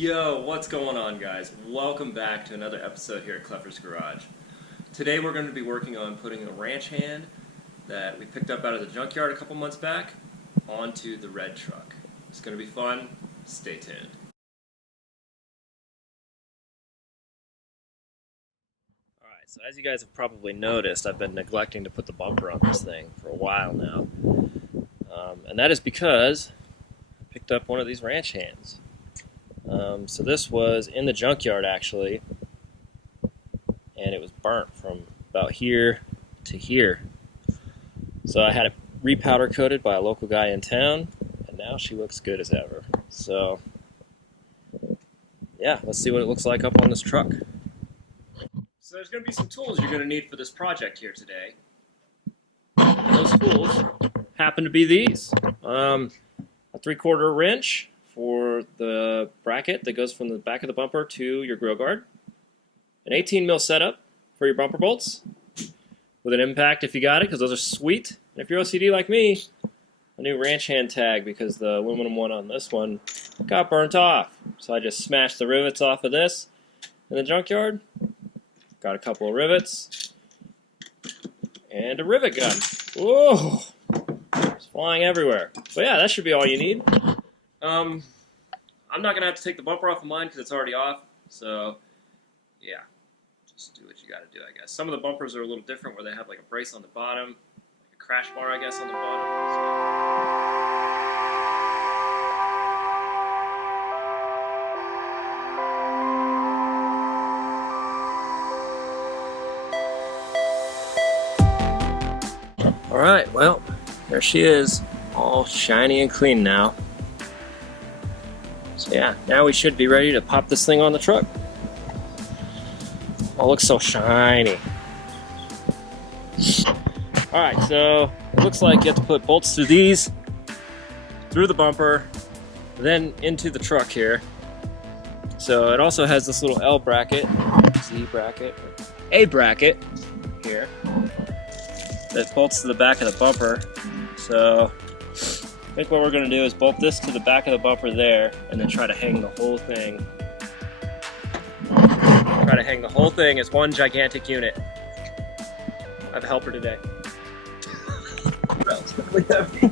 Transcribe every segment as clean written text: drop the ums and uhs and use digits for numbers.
Yo, what's going on, guys? Welcome back to another episode here at Clever's Garage. Today we're going to be working on putting a ranch hand that we picked up out of the junkyard a couple months back onto the red truck. It's going to be fun. Stay tuned. Alright, so as you guys have probably noticed, I've been neglecting to put the bumper on this thing for a while now. And that is because I picked up one of these ranch hands. So this was in the junkyard actually, and it was burnt from about here to here. So I had it repowder coated by a local guy in town, and now she looks good as ever. So yeah, let's see what it looks like up on this truck. So there's going to be some tools you're going to need for this project here today. And those tools happen to be these. A 3/4 wrench for the bracket that goes from the back of the bumper to your grill guard. An 18mm setup for your bumper bolts with an impact if you got it, because those are sweet. And if you're OCD like me, a new ranch hand tag, because the aluminum one on this one got burnt off. So I just smashed the rivets off of this in the junkyard. Got a couple of rivets and a rivet gun. Whoa! It's flying everywhere. But yeah, that should be all you need. I'm not going to have to take the bumper off of mine because it's already off, so yeah, just do what you got to do, I guess. Some of the bumpers are a little different where they have like a brace on the bottom, like a crash bar, I guess, on the bottom. Alright, well, there she is, all shiny and clean now. So yeah, now we should be ready to pop this thing on the truck. Oh, it looks so shiny. Alright, so it looks like you have to put bolts through these, through the bumper, then into the truck here. So it also has this little L bracket, Z bracket, A bracket here that bolts to the back of the bumper. So I think what we're going to do is bolt this to the back of the bumper there, and then try to hang the whole thing. Try to hang the whole thing as one gigantic unit. I have a helper today. Relatively heavy.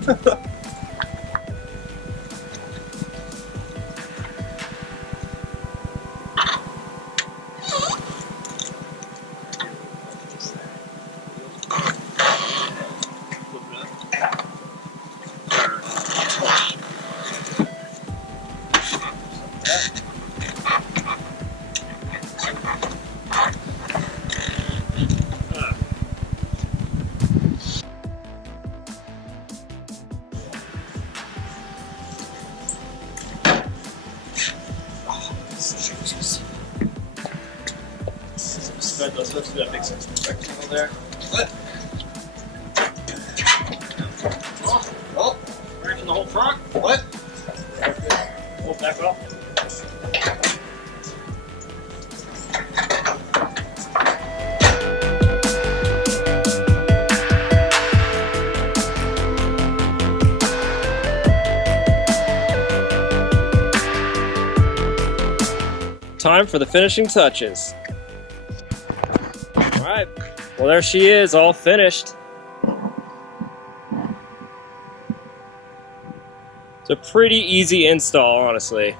Spread those hooks to that big rectangle there. What? Oh, breaking the whole truck. What? Pull it back up. Time for the finishing touches. Alright, well there she is, all finished. It's a pretty easy install, honestly.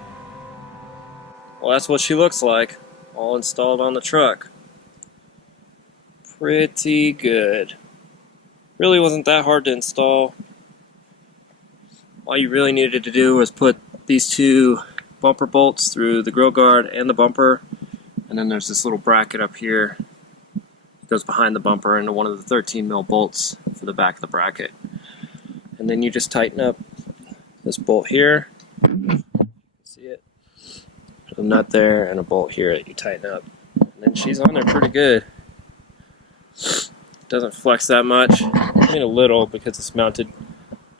Well, that's what she looks like, all installed on the truck. Pretty good. Really wasn't that hard to install. All you really needed to do was put these two bumper bolts through the grill guard and the bumper, and then there's this little bracket up here that goes behind the bumper into one of the 13mm bolts for the back of the bracket. And then you just tighten up this bolt here, see it? There's a nut there and a bolt here that you tighten up, and then she's on there pretty good. Doesn't flex that much, I mean a little because it's mounted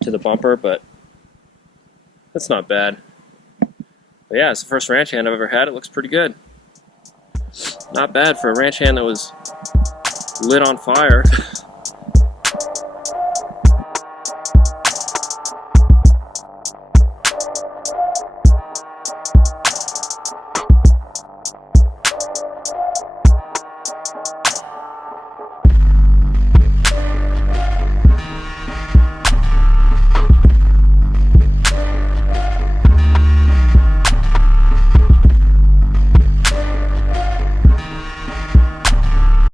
to the bumper, but that's not bad. But yeah, it's the first ranch hand I've ever had. It looks pretty good. Not bad for a ranch hand that was lit on fire.